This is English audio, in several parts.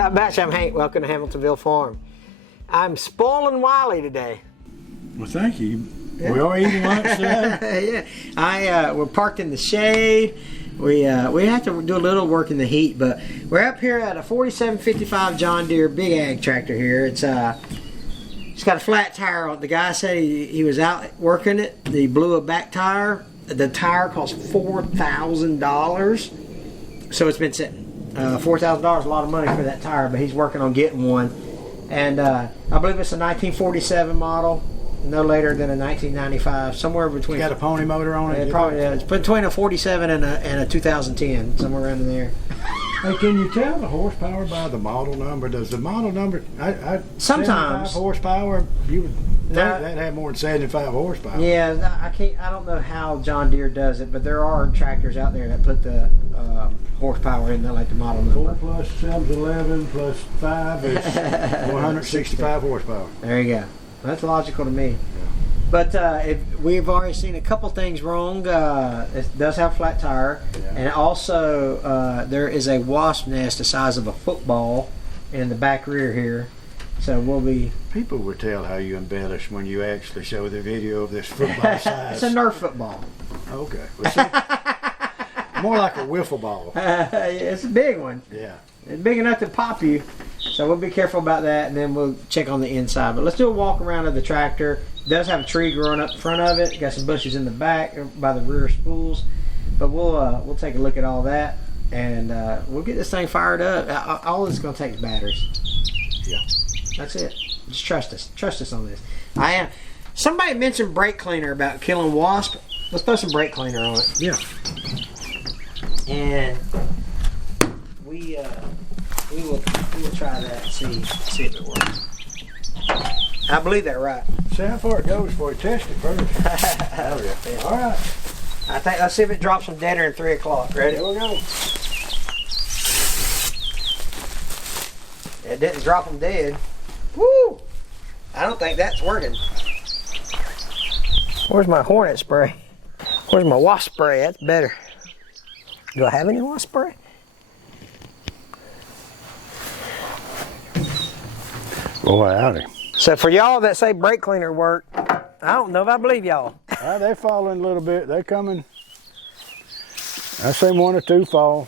How about you? I'm Hank. Welcome to Hamiltonville Farm. I'm spoiling Wiley today. Well, thank you. Yeah. We are eating lunch today. Yeah, we're parked in the shade. We have to do a little work in the heat, but we're up here at a 4755 John Deere big ag tractor here. It's got a flat tire on it. The guy said he was out working it. He blew a back tire. The tire cost $4,000, so it's been sitting. $4,000 is a lot of money for that tire, but he's working on getting one. And I believe it's a 1947 model, no later than a 1995, somewhere between. Got a pony motor on it? It's between a 47 and a 2010, somewhere around in there. Hey, can you tell the horsepower by the model number? Does the model number, sometimes 75 horsepower, you would think that had more than 75 horsepower. Yeah, I don't know how John Deere does it, but there are tractors out there that put the horsepower in there, like the model number. 4 plus 7 is 11 plus 5 is 165 horsepower. There you go. That's logical to me. Yeah. But we've already seen a couple things wrong. It does have a flat tire, and also there is a wasp nest the size of a football in the back rear here. So we'll be. People will tell how you embellish when you actually show the video of this football size. It's a Nerf football. Okay. Well, see, more like a wiffle ball. It's a big one. Yeah. It's big enough to pop you. So we'll be careful about that, and then we'll check on the inside. But let's do a walk around of the tractor. It does have a tree growing up in front of it. Got some bushes in the back by the rear spools. But we'll take a look at all that, and we'll get this thing fired up. All it's going to take is batteries. Yeah. That's it. Just trust us. Trust us on this. I am. Somebody mentioned brake cleaner about killing wasp. Let's throw some brake cleaner on it. Yeah. And we will try that and see if it works. I believe that right. See how far it goes before we test it first. Oh, yeah. All right. Let's see if it drops them deader in 3 o'clock. Ready? Here we go. It didn't drop them dead. Woo! I don't think that's working. Where's my hornet spray? Where's my wasp spray? That's better. Do I have any wasp spray? Boy, howdy. So for y'all that say brake cleaner work, I don't know if I believe y'all. They're falling a little bit. They're coming. I seen 1 or 2 fall.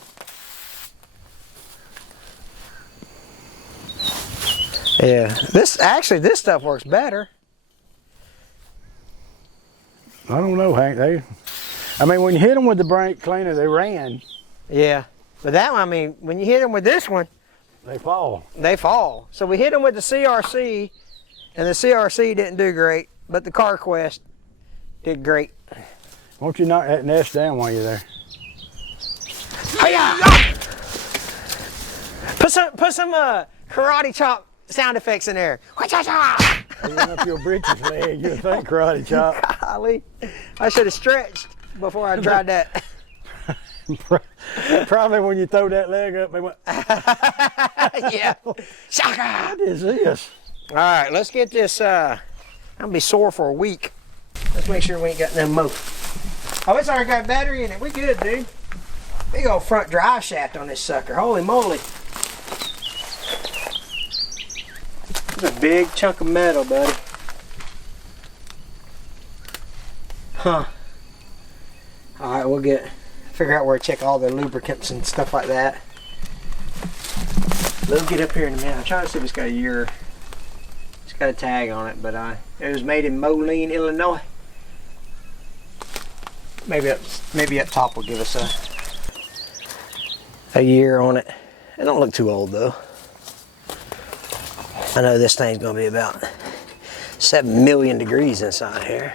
Yeah, this stuff works better. I don't know, Hank. I mean, when you hit them with the brake cleaner, they ran. Yeah, but that one, I mean, when you hit them with this one, they fall. They fall. So we hit them with the CRC, and the CRC didn't do great, but the CarQuest did great. Won't you knock that nest down while you're there? Hi-ya! Put some karate chop sound effects in there. You went up your britches leg, you think karate chop. Golly, I should have stretched before I tried that. Probably when you throw that leg up, they went. Yeah. Shaka! What is this? All right, let's get this. I'm gonna be sore for a week. Let's make sure we ain't got no mo. Oh, it's already got battery in it. We good, dude. Big old front drive shaft on this sucker. Holy moly. It's a big chunk of metal, buddy. Huh. All right, we'll figure out where to check all the lubricants and stuff like that. We'll get up here in a minute. I'm trying to see if it's got a year. It's got a tag on it, but it was made in Moline, Illinois. Maybe up top will give us a year on it. It don't look too old though. I know this thing's gonna be about 7 million degrees inside here.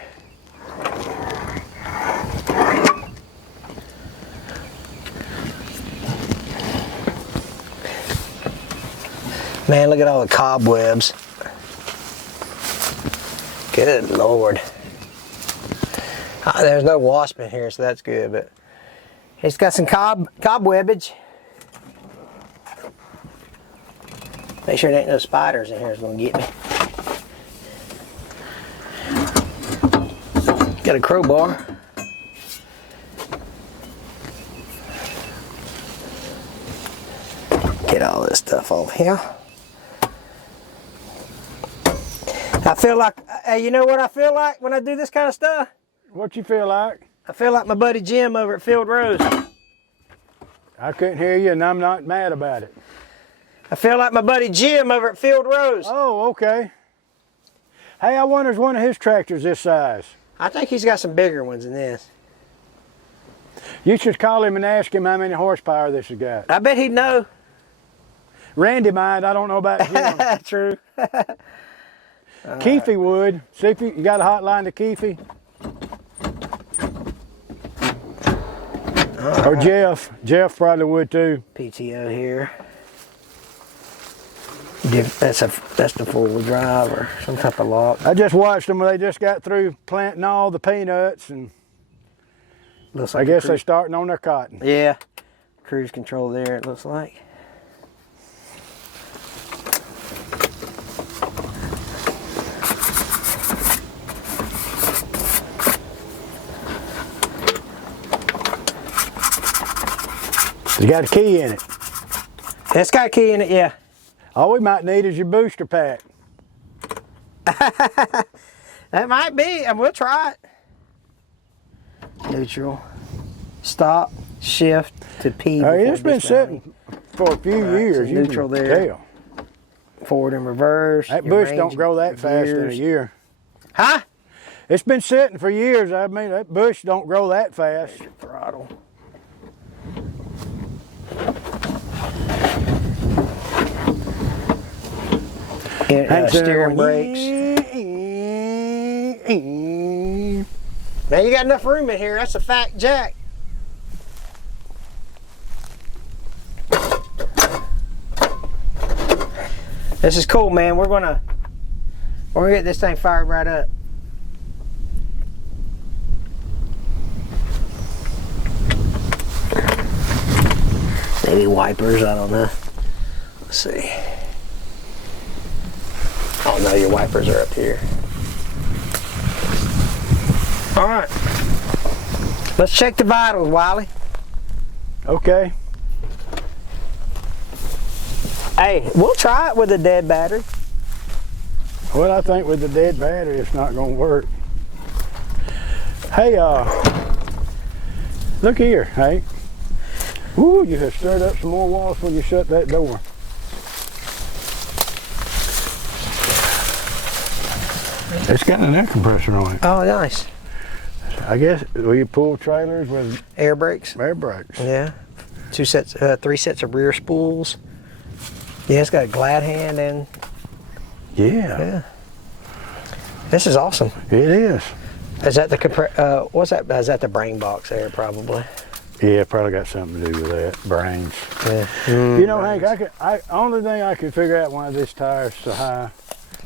Man, look at all the cobwebs. Good Lord. There's no wasp in here, so that's good, but it's got some cobwebbage. Make sure there ain't no spiders in here that's gonna get me. Got a crowbar. Get all this stuff off here. I feel like, hey, you know what I feel like when I do this kind of stuff? What you feel like? I feel like my buddy Jim over at Field Rose. I couldn't hear you, and I'm not mad about it. I feel like my buddy Jim over at Field Rose. Oh, okay. Hey, I wonder is one of his tractors this size? I think he's got some bigger ones than this. You should call him and ask him how many horsepower this has got. I bet he'd know. Randy might. I don't know about Jim. True. Keefe would. See if you got a hotline to Keefe. Or Jeff. Jeff probably would too. PTO here. That's the four-wheel drive or some type of lock. I just watched them when they just got through planting all the peanuts, and Looks like I guess they're starting on their cotton. Yeah. Cruise control there, it looks like. It's got a key in it. It's got a key in it, yeah. All we might need is your booster pack. That might be, and we'll try it. Neutral. Stop, shift to P. It's been sitting for a few years. So neutral there. Tell. Forward and reverse. That bush don't grow that fast in a year. Huh? It's been sitting for years. I mean, that bush don't grow that fast. There's your throttle. Steering brakes. Man, you got enough room in here. That's a fact, Jack. This is cool, man. We're gonna get this thing fired right up. Maybe wipers, I don't know. Let's see. Oh no, your wipers are up here. All right. Let's check the vitals, Wiley. Okay. Hey, we'll try it with a dead battery. Well, I think with the dead battery, it's not going to work. Hey, look here, Hank. Ooh, you have stirred up some more walls when you shut that door. It's got an air compressor on it. Oh, nice. I guess, will you pull trailers with Air brakes. air brakes? Yeah. 3 sets of rear spools. Yeah, it's got a glad hand and Yeah. This is awesome. It is. Is that the what's that? Is that the brain box there? Probably. Yeah, probably got something to do with that. Brains. Yeah. You know, Hank, only thing I can figure out why this tire's so high,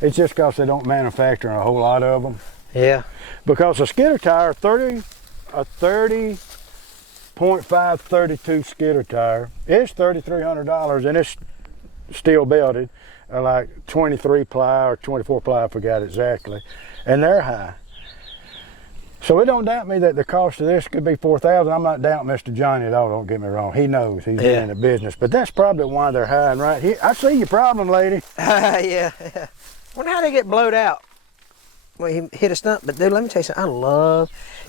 it's just because they don't manufacture a whole lot of them. Yeah. Because a skidder tire, a 30.5 32 skidder tire, is $3,300, and it's steel belted, like 23 ply or 24 ply, I forgot exactly, and they're high. So it don't doubt me that the cost of this could be $4,000. I'm not doubting Mr. Johnny at all, don't get me wrong. He knows, he's in the business, but that's probably why they're high. And right here, I see your problem, lady. Yeah. Wonder how they get blowed out. Well, he hit a stump, but dude, let me tell you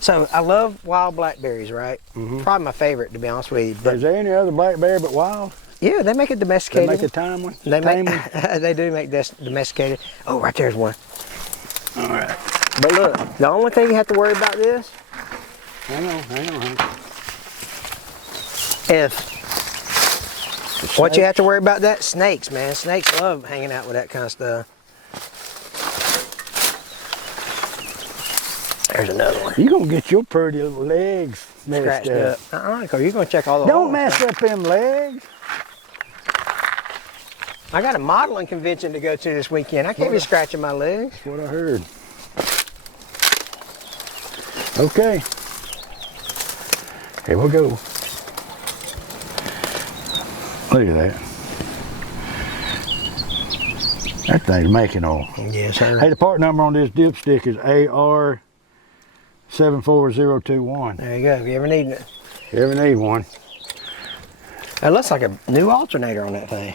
something. I love wild blackberries, right? Probably my favorite, to be honest with you. But is there any other blackberry but wild? yeah, they make it domesticated. They make a tame one? They do make this domesticated. Oh, right there's one. All right. But look, the only thing you have to worry about this Hang on. is what you have to worry about that? Snakes, man. Snakes love hanging out with that kind of stuff. There's another one. You gonna get your pretty little legs Scratched messed up. You're gonna check all the Don't oil. mess up them legs. I got a modeling convention to go to this weekend. I can't be scratching my legs. That's what I heard. Okay. Here we go. Look at that. That thing's making oil. Yes, sir. Hey, the part number on this dipstick is AR74021. There you go. If you ever need it. If you ever need one. It looks like a new alternator on that thing.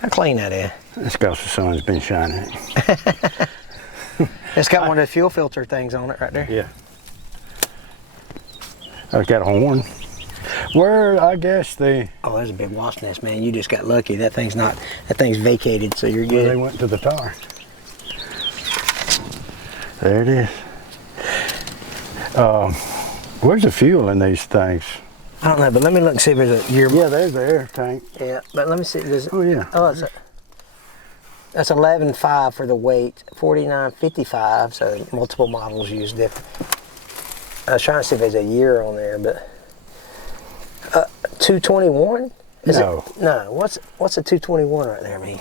How clean that is. That's because the sun's been shining. It's got one of the fuel filter things on it right there. Yeah. It's got a horn. Where, I guess the... Oh, there's a big wasp nest, man. You just got lucky. That thing's vacated, so you're good. They went to the tar. There it is. Where's the fuel in these things? I don't know, but let me look and see if there's a year. Yeah, there's the air tank. Yeah, but let me see. Oh, yeah. Oh, that's 11.5 for the weight, 49.55, so multiple models use different. I was trying to see if there's a year on there, but 221? No. No. What's a 221 right there mean?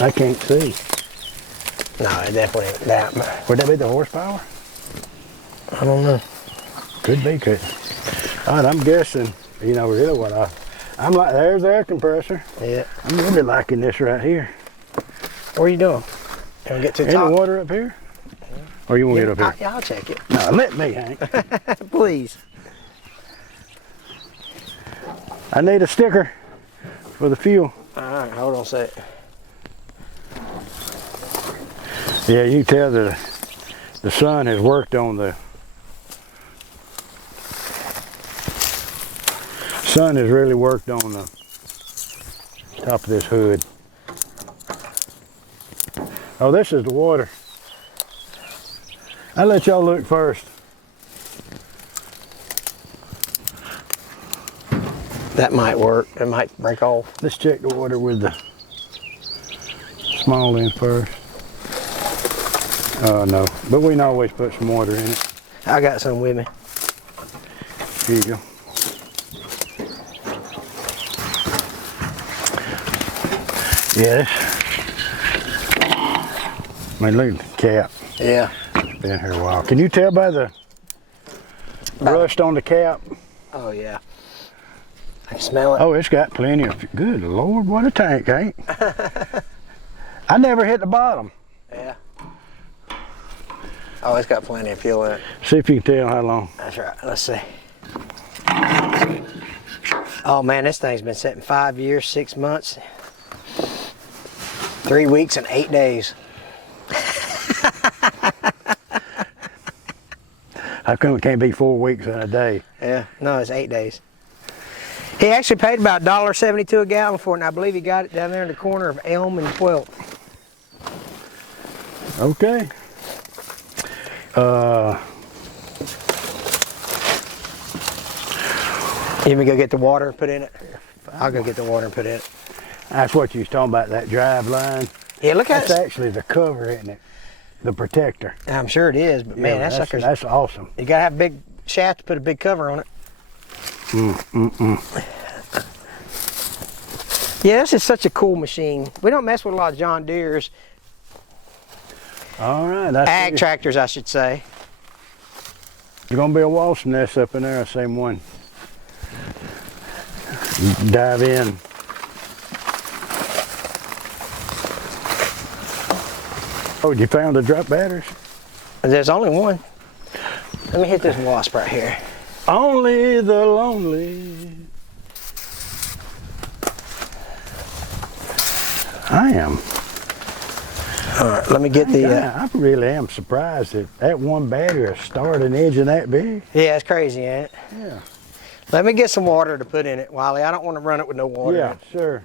I can't see. No, it definitely ain't that. Would that be the horsepower? I don't know. Could be, could. All right, I'm guessing, you know, really what I'm like, there's the air compressor. Yeah. I'm really liking this right here. What are you doing? Can we get to the top? Any water up here? Or you want to get up here? Yeah, I'll check it. No, let me, Hank. Please. I need a sticker for the fuel. All right, hold on a sec. Yeah, you can tell that the sun has worked on the sun has really worked on the top of this hood. Oh, this is the water. I'll let y'all look first. That might work. It might break off. Let's check the water with the small end first. No, but we can always put some water in it. I got some with me. Here you go. Yes. I mean, look at the cap. Yeah. Been here a while. Can you tell by the rust on the cap? Oh, yeah. I can smell it. Oh, it's got plenty of, good Lord, what a tank, ain't? I never hit the bottom. Yeah. Oh, it's got plenty of fuel in it. See if you can tell how long. That's right. Let's see. Oh, man, this thing's been sitting 5 years, 6 months, 3 weeks, and 8 days. How come it can't be 4 weeks in a day? Yeah, no, it's 8 days. He actually paid about $1.72 a gallon for it, and I believe he got it down there in the corner of Elm and 12th. Okay. You want me to go get the water and put in it? I'll go get the water and put in it. That's what you was talking about, that drive line. Yeah, look at it. That's actually the cover, isn't it? The protector. I'm sure it is, but man, yeah, that's awesome. You gotta have a big shaft to put a big cover on it. Yeah, this is such a cool machine. We don't mess with a lot of John Deere's. All right. That's Ag tractors, I should say. There's gonna be a wasp nest up in there, I seen one. Dive in. Oh, you found the drop batteries? There's only one. Let me hit this wasp right here. Only the lonely. I am. All right, let me get the... I really am surprised that one battery will start an engine that big. Yeah, it's crazy, ain't it? Yeah. Let me get some water to put in it, Wiley. I don't want to run it with no water. Yeah, sure.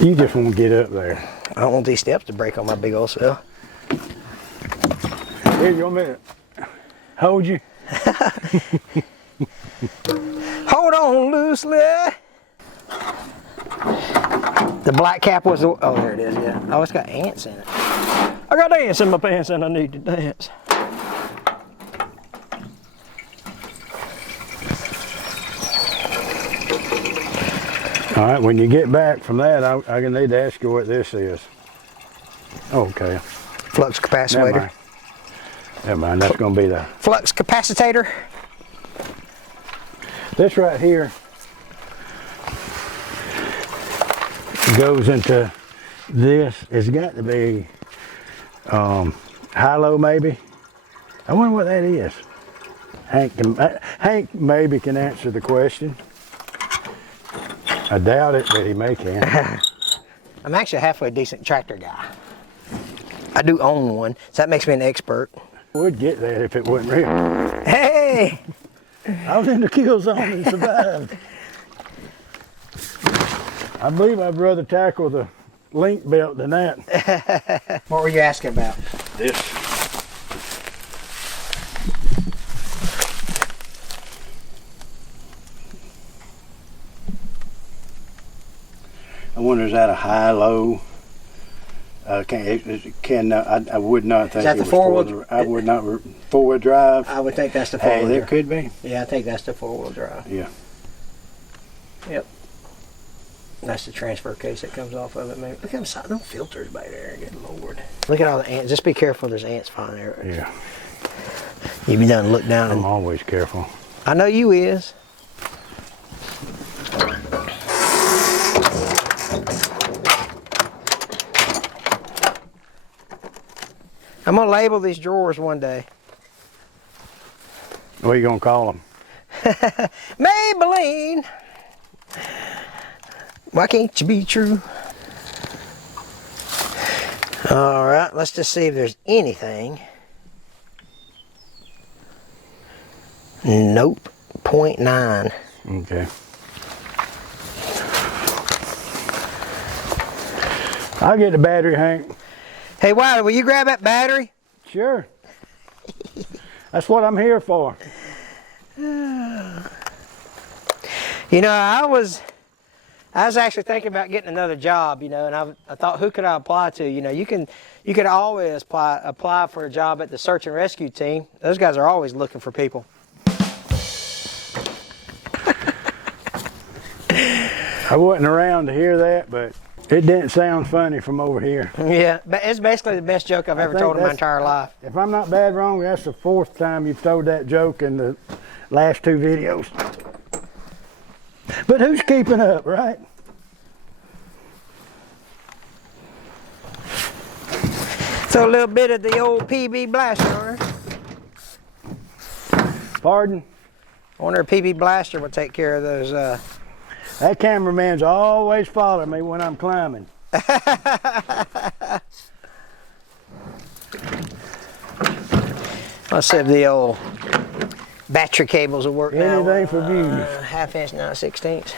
You just want to get up there. I don't want these steps to break on my big old cell. Here, you want me to hold you? Hold on loosely. The black cap was the, oh, there it is, yeah. Oh, it's got ants in it. I got ants in my pants and I need to dance. All right, when you get back from that, I need to ask you what this is. Okay. Flux capacitor. Never mind, that's going to be the... Flux capacitor. This right here goes into this. It's got to be High-low maybe. I wonder what that is. Hank maybe can answer the question. I doubt it, but he may can. I'm actually a halfway decent tractor guy. I do own one, so that makes me an expert. Would get that if it wasn't real. Hey! I was in the kill zone and survived. I believe I'd rather tackle the link belt than that. What were you asking about? This. I wonder, is that a high-low? I would not think is that it the was four-wheel? I would not four-wheel drive. I would think that's the four-wheel. Hey, that could be. Yeah, I think that's the four-wheel drive. Yeah. Yep. That's the transfer case that comes off of it. Maybe. Look at them filters back there. Good Lord. Look at all the ants. Just be careful. There's ants flying there. Yeah. You be done. Look down. I'm always careful. I know you is. I'm gonna label these drawers one day. What are you gonna call them? Maybelline. Why can't you be true? All right, let's just see if there's anything. Nope. 0.9. Okay. I'll get the battery, Hank. Hey, Wiley, will you grab that battery? Sure. That's what I'm here for. You know, I was actually thinking about getting another job, you know, and I thought, who could I apply to? You know, you could always apply for a job at the search and rescue team. Those guys are always looking for people. I wasn't around to hear that, but it didn't sound funny from over here. Yeah, it's basically the best joke I've ever told in my entire life. If I'm not bad wrong, that's the 4th time you've told that joke in the last 2 videos. But who's keeping up, right? Throw a little bit of the old PB blaster on her. Pardon? I wonder if PB blaster will take care of those. That cameraman's always following me when I'm climbing. Let's see if the old battery cables will work now. Anything for views. 1/2 inch, 9/16.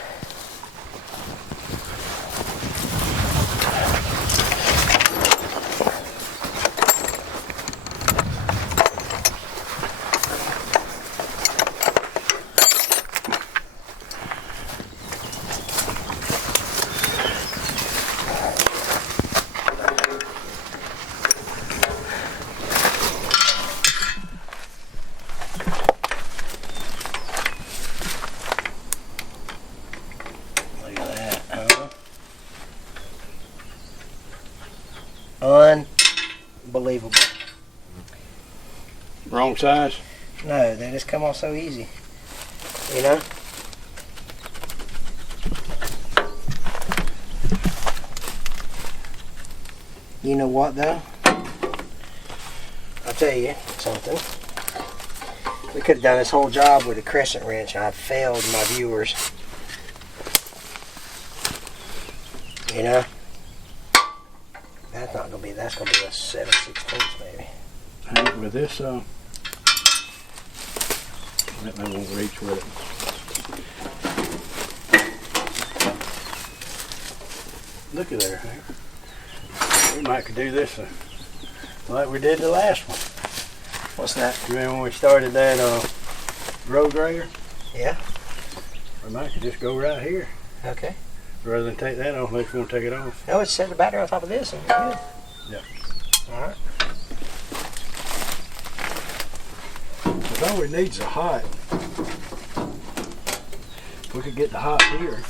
Unbelievable. Wrong size? No, they just come off so easy. You know? You know what though? I'll tell you something. We could have done this whole job with a crescent wrench and I failed my viewers. You know? That's not gonna be, that's gonna be a 7/16 maybe. Hank, with this, that one won't reach with it. Look at there, Hank. We might could do this like we did the last one. What's that? You remember when we started that road grader? Yeah. We might could just go right here. Okay. Rather than take that off, unless you want to take it off. No, it's set the battery on top of this and you're good. Yeah. Alright. Because all we need is a hot. If we could get the hot here,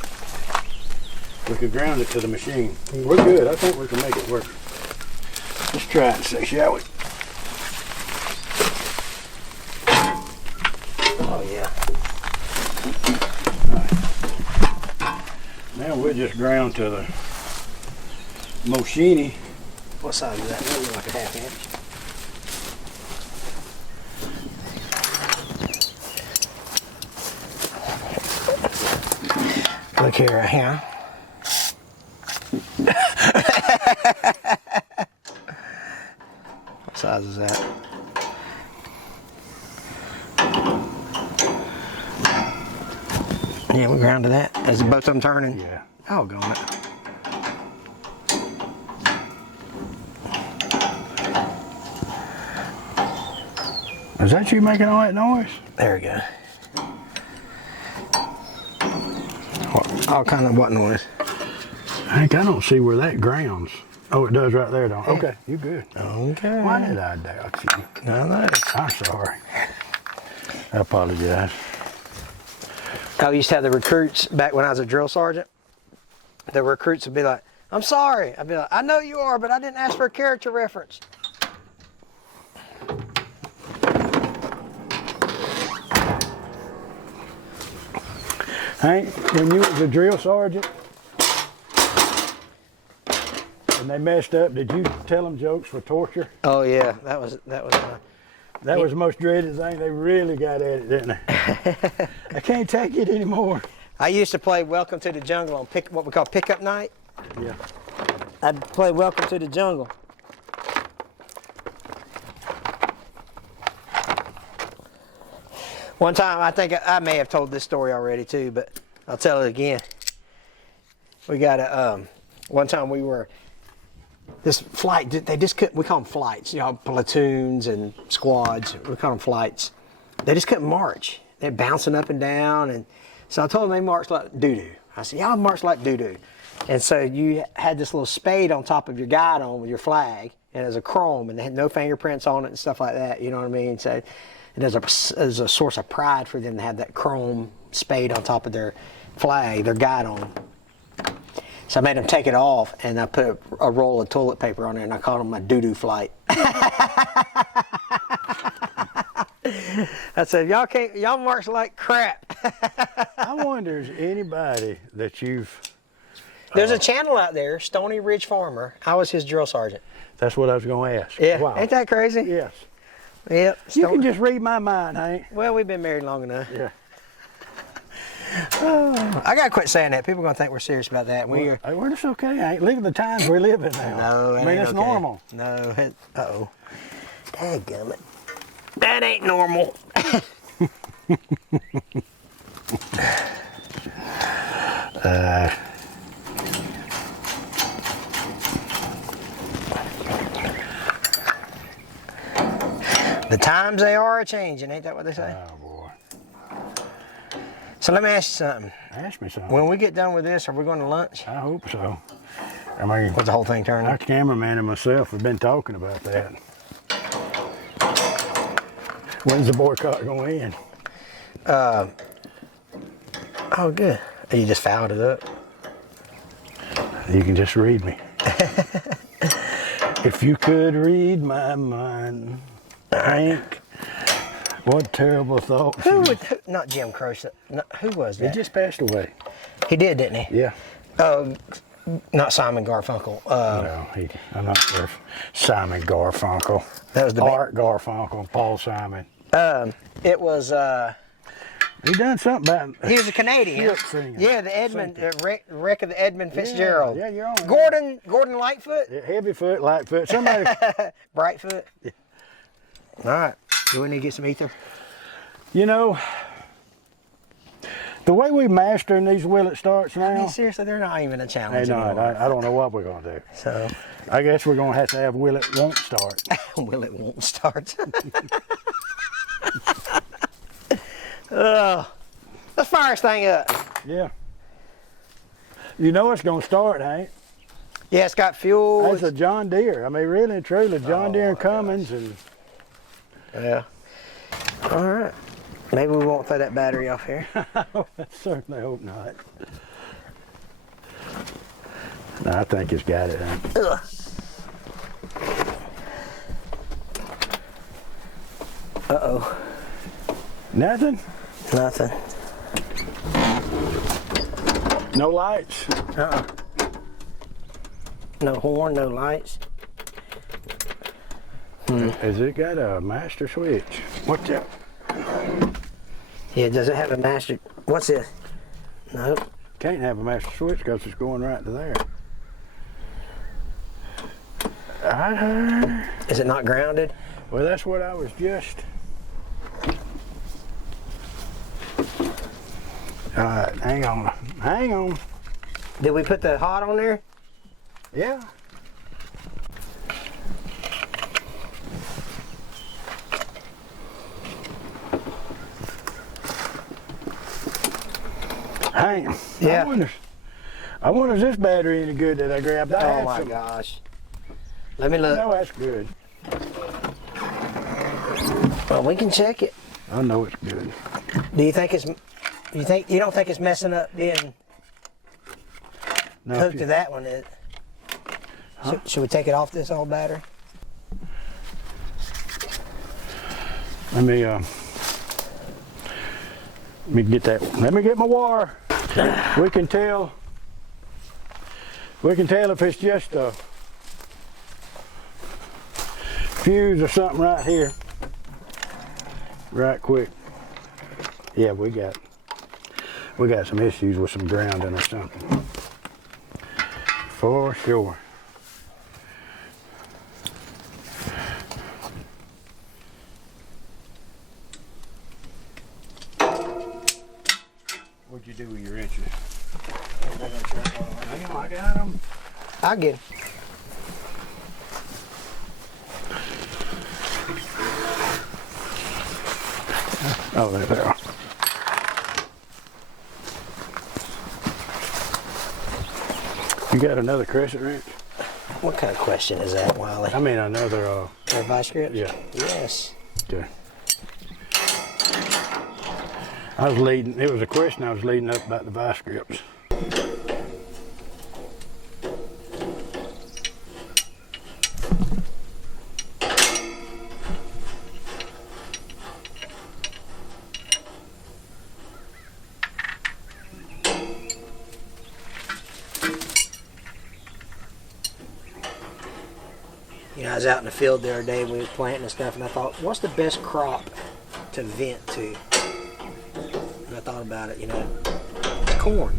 we could ground it to the machine. We're good. I think we can make it work. Let's try it and see, shall we? Oh yeah. Now we'll just ground to the Moschini. What size is that? That looks like a half inch. Look here, right here. What size is that? Yeah, we ground to that. As both of them turning? Yeah. Oh, gone it. Is that you making all that noise? There we go. All kind of what noise? Hank, I don't see where that grounds. Oh, it does right there, don't it? Yeah. Okay, you good. Okay. Why did I doubt you? No, no. I'm sorry. I apologize. I used to have the recruits back when I was a drill sergeant. The recruits would be like, I'm sorry. I'd be like, I know you are, but I didn't ask for a character reference. Hank, when you was a drill sergeant and they messed up, did you tell them jokes for torture? Oh yeah, that was That was the most dreaded thing. They really got at it, didn't they? I can't take it anymore. I used to play Welcome to the Jungle on what we call pickup night. Yeah. I'd play Welcome to the Jungle. One time, I think I may have told this story already too, but I'll tell it again. We got one time we were, this flight, they just couldn't, we call them flights, you know, platoons and squads, we call them flights. They just couldn't march. They're bouncing up and down, and so I told them they marched like doo-doo. I said, y'all march like doo-doo. And so you had this little spade on top of your guidon with your flag, and it was a chrome, and they had no fingerprints on it and stuff like that, you know what I mean? So it was a source of pride for them to have that chrome spade on top of their flag, their guidon. So I made them take it off, and I put a roll of toilet paper on there, and I called them my doo-doo flight. I said, y'all march like crap. I wonder if anybody that you've... There's a channel out there, Stony Ridge Farmer. I was his drill sergeant. That's what I was going to ask. Yeah, Wow. ain't that crazy? Yes. Yep. You can just read my mind, Hank. Well, we've been married long enough. Yeah. I gotta quit saying that. People are gonna think we're serious about that. Well, it's okay, Hank. Look at the times we live in now. No, I mean, it's okay. normal. No, uh-oh. Dadgummit. That ain't normal. The times they are a-changing, ain't that what they say? Oh, boy. So let me ask you something. Ask me something. When we get done with this, are we going to lunch? I hope so. I mean, What's the whole thing turning? our cameraman and myself have been talking about that. When's the boycott going to end? Oh, good. You just fouled it up. You can just read me. If you could read my mind, Hank, what terrible thoughts. Not Jim Croce. Who was He that? just passed away. He did, didn't he? Yeah. Not Simon Garfunkel. No, I'm not sure if Simon Garfunkel. That was the Art Garfunkel, Paul Simon. It was. He done something about. He was a Canadian. Ship singer. Yeah, the Edmund wreck of the Edmund Fitzgerald. Yeah, you're on. Gordon Lightfoot. Yeah, Heavyfoot, Lightfoot, somebody. Brightfoot. Yeah. All right. Do we need to get some ether? You know, the way we mastering these will it starts now. I mean, seriously, they're not even a challenge Hey, no, anymore. I don't know what we're gonna do. So, I guess we're gonna have to have will it won't start. will it won't start. Let's fire this thing up. Yeah. You know it's gonna start, Hank. Yeah, it's got fuel. That's a John Deere. I mean, really and truly, John Deere and Cummins and. Yeah. All right. Maybe we won't throw that battery off here. I certainly hope not. No, I think it's got it, Hank. Ugh. Uh-oh. Nothing? Nothing. No lights? Uh-uh. No horn, no lights. Has it got a master switch? What's that? Yeah, does it have a master? What's this? Nope. Can't have a master switch because it's going right to there. Is it not grounded? Well, that's what I was just. All right, hang on. Hang on. Did we put the hot on there? Yeah. Hang on. Yeah. I wonder if this battery any good that I grabbed. Oh my gosh. Let me look. No, that's good. Well, we can check it. I know it's good. Do you think it's? You don't think it's messing up being hooked to that one? Huh? Should we take it off this old battery? Let me get that. Let me get my wire. We can tell. We can tell if it's just a fuse or something right here. Right quick. Yeah, we got some issues with some grounding or something. For sure. What'd you do with your inches? Hang on, I got them. I get 'em. Oh, there they are. You got another crescent wrench? What kind of question is that, Wiley? I mean another vice grip? Yeah. Yes. Okay. I was leading, it was a question I was leading up about the vice grips. You know, I was out in the field the other day, we were planting and stuff, and I thought, what's the best crop to vent to? And I thought about it, you know, corn.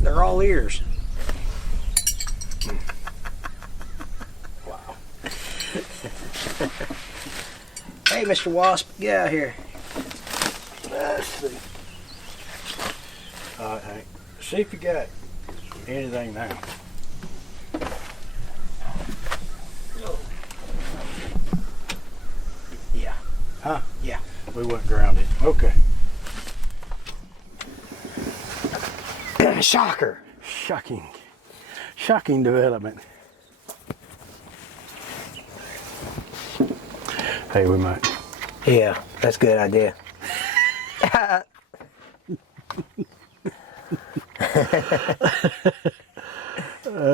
They're all ears. Wow. Hey, Mr. Wasp, get out here. Let's see. All right, see if you got anything now. Yeah. Huh? Yeah. We wasn't grounded. Okay. Shocker. Shocking. Shocking development. Hey, we might. Yeah, that's a good idea.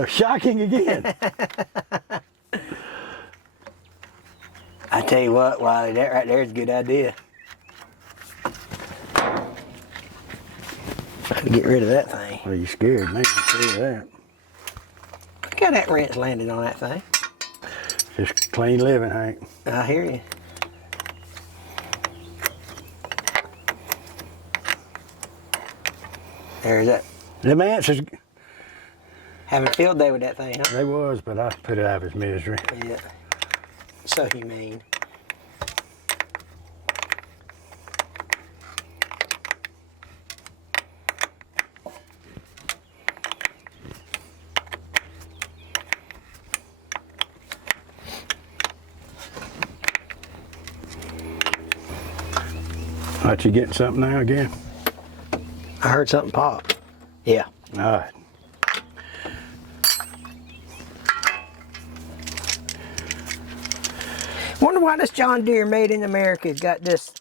Shocking again. I tell you what, Wiley, that right there is a good idea. Get rid of that thing. Well, you scared me. I see that. Look how that wrench landed on that thing. Just clean living, Hank. I hear you. There's that. Them ants is, Having a field day with that thing, huh? they was, but I put it out of his misery. Yeah. So humane. Aren't you getting something now again? I heard something pop. Yeah. All right. Wonder why this John Deere Made in America got this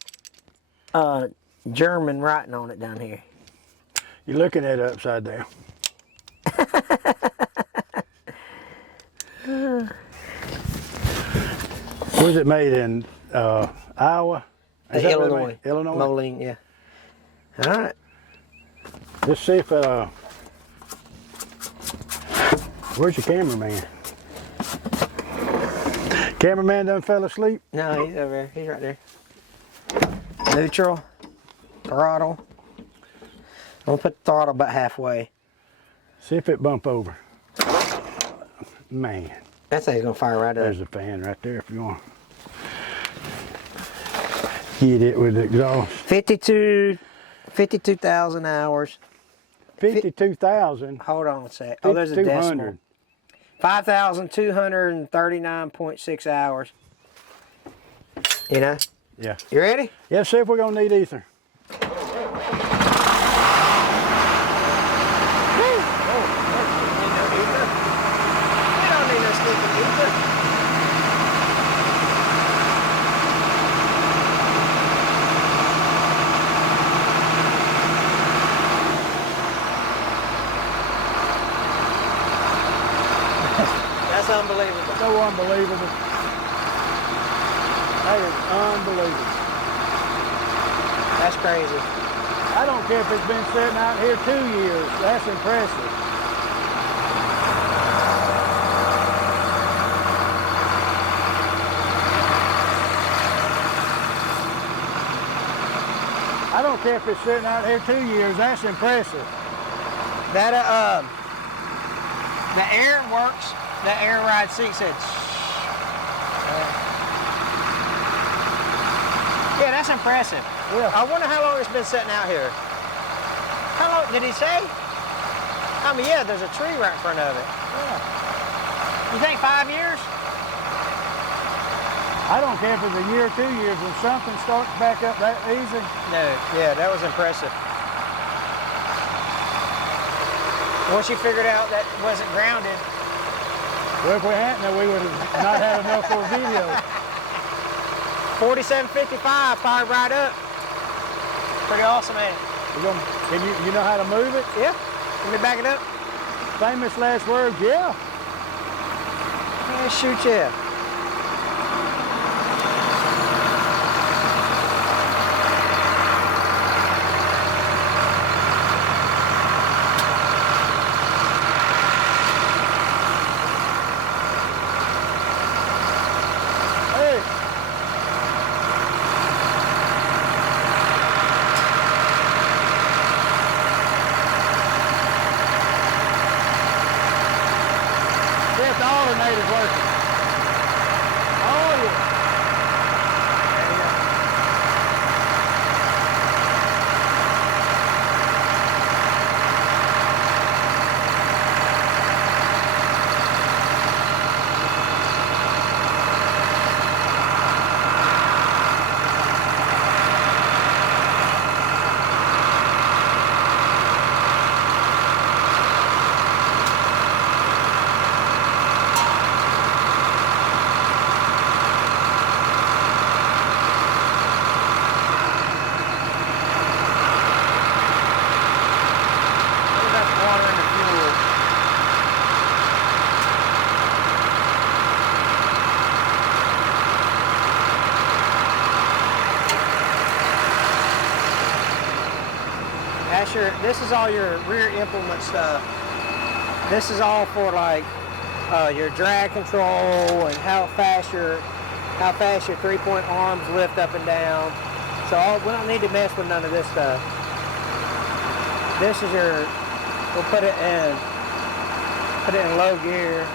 German writing on it down here. You're looking at it upside down. Where's it made in? Iowa? Is that where they Illinois. made? Illinois? Moline, yeah. All right. Let's see if where's your cameraman? Cameraman done fell asleep? No, he's over there. He's right there. Neutral. Throttle. I'm gonna put the throttle about halfway. See if it bump over. Man. That thing's gonna fire right up. There's a fan right there if you want. Get it with the exhaust. 52,000 hours. 52,000. Hold on a sec. Oh, there's a decimal. 5,239.6 hours. You know? Yeah. You ready? Yeah, see if we're gonna need ether. That's unbelievable. So unbelievable. That is unbelievable. That's crazy. I don't care if it's been sitting out here 2 years. That's impressive. I don't care if it's sitting out here 2 years. That's impressive. That the air works. The air ride seat said. Yeah, that's impressive. Yeah. I wonder how long it's been sitting out here. How long did he say? I mean, yeah, there's a tree right in front of it. Yeah. You think 5 years? I don't care if it's a year or 2 years. When something starts back up that easy. No. Yeah, that was impressive. Once you figured out that it wasn't grounded. Well, if we hadn't, we would have not had enough for a video. 4755, fired right up. Pretty awesome, man. Can you know how to move it? Yeah. Let me back it up. Famous last words, yeah. Yeah, shoot, yeah. The alternator's working. Oh yeah. There you go. This is all your rear implement stuff. This is all for like your drag control and how fast your 3-point arms lift up and down. So we don't need to mess with none of this stuff. This is we'll put it in low gear.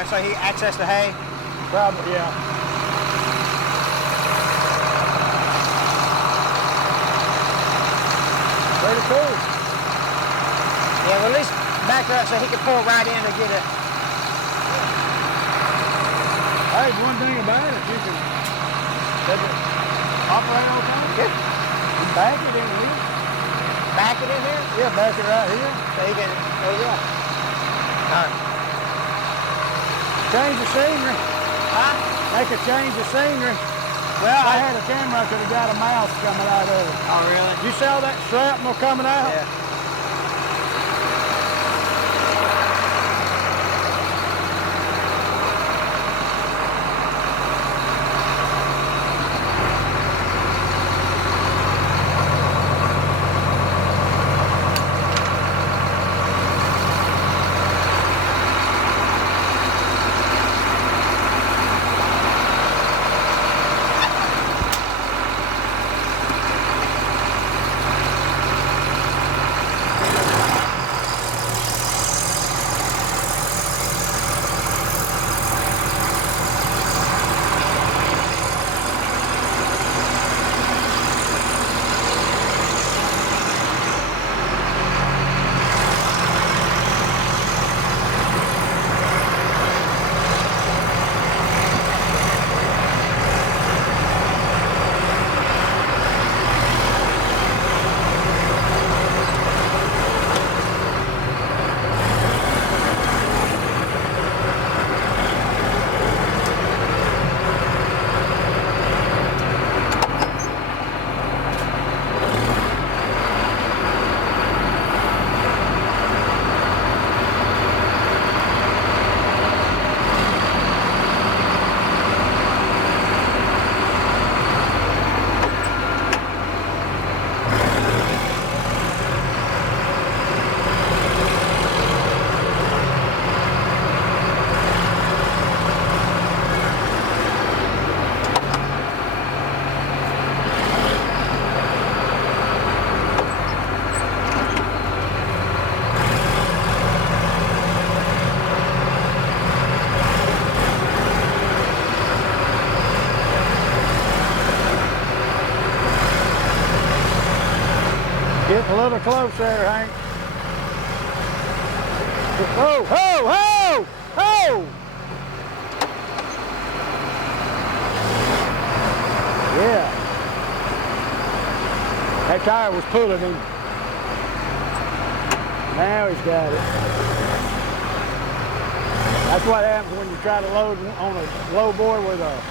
Oh, so he accessed the hay? Probably, yeah. Pretty cool. Yeah, well, at least back her up so he can pull right in to get it. Hey, one thing about it, you can operate all the time. Good. You back it in here. Back it in here? Yeah, back it right here. So he can, there you go. Change the scenery. Huh? Make a change of scenery. Well, If I had a camera, I could have got a mouse coming out of it. Oh, really? You saw that shrapnel coming out? Yeah. Get a little closer, Hank. Ho, ho, ho, ho! Yeah. That tire was pulling him. Now he's got it. That's what happens when you try to load on a low board with a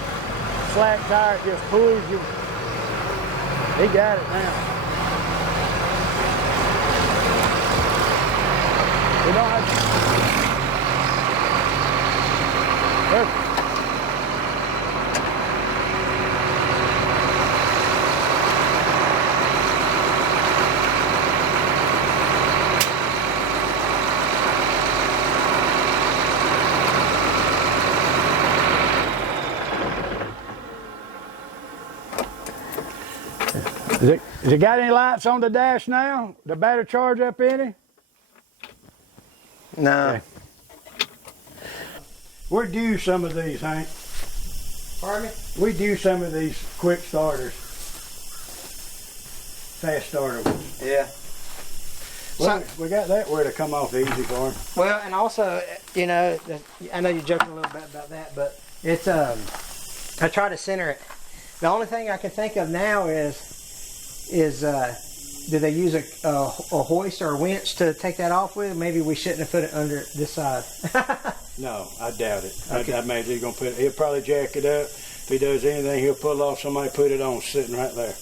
slack tire. It just pulls you. He got it now. We don't have Has it got any lights on the dash now? The battery charge up any? No. Okay. We're due some of these, Hank. Pardon me? We do some of these quick starters. Fast starter ones. Yeah. Well, we got that where to come off easy for him. Well, and also, you know, I know you're joking a little bit about that, but it's, I try to center it. The only thing I can think of now is do they use a hoist or a winch to take that off with? Maybe we shouldn't have put it under this side. No, I doubt it. Okay. I imagine he'll probably jack it up. If he does anything, he'll pull off. Somebody put it on sitting right there.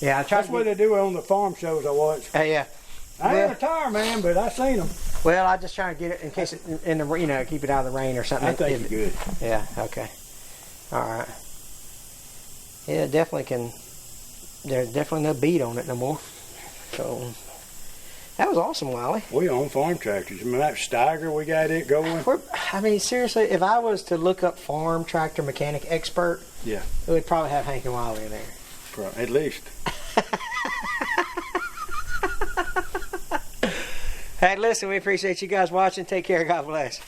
Yeah, I try. That's what they do on the farm shows I watch. Yeah. I ain't a tire man, but I seen them. Well, I just try to get it in case it in the, you know, keep it out of the rain or something. I think it's good. Yeah. Okay. All right. Yeah, definitely can. There's definitely no beat on it no more. So that was awesome, Wiley. We own farm tractors. I mean, that Steiger, we got it going. I mean, seriously, if I was to look up farm tractor mechanic expert, yeah, it would probably have Hank and Wiley in there. At least. Hey, listen, we appreciate you guys watching. Take care. God bless.